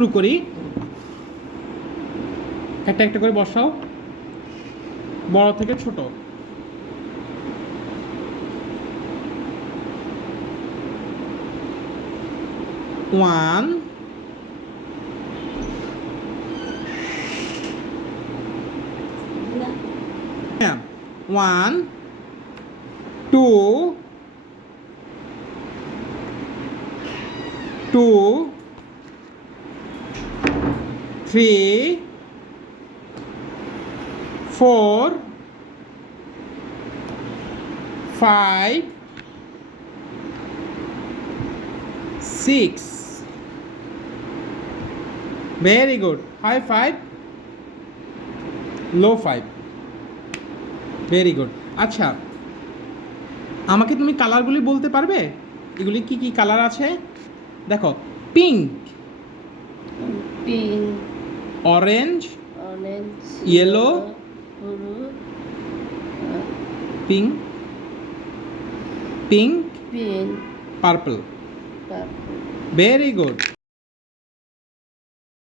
শুরু করি। একটা একটা করে বসাও, বড় থেকে ছোট। One, one, two, two, three, four, five, six. Very good. High five, low five. Very good. আচ্ছা, আমাকে তুমি কালারগুলি বলতে পারবে? এগুলি কি কি কালার আছে? দেখো, pink, pink, orange, orange, yellow, হলুদ, pink, pink, pink, purple. Purple. Very good.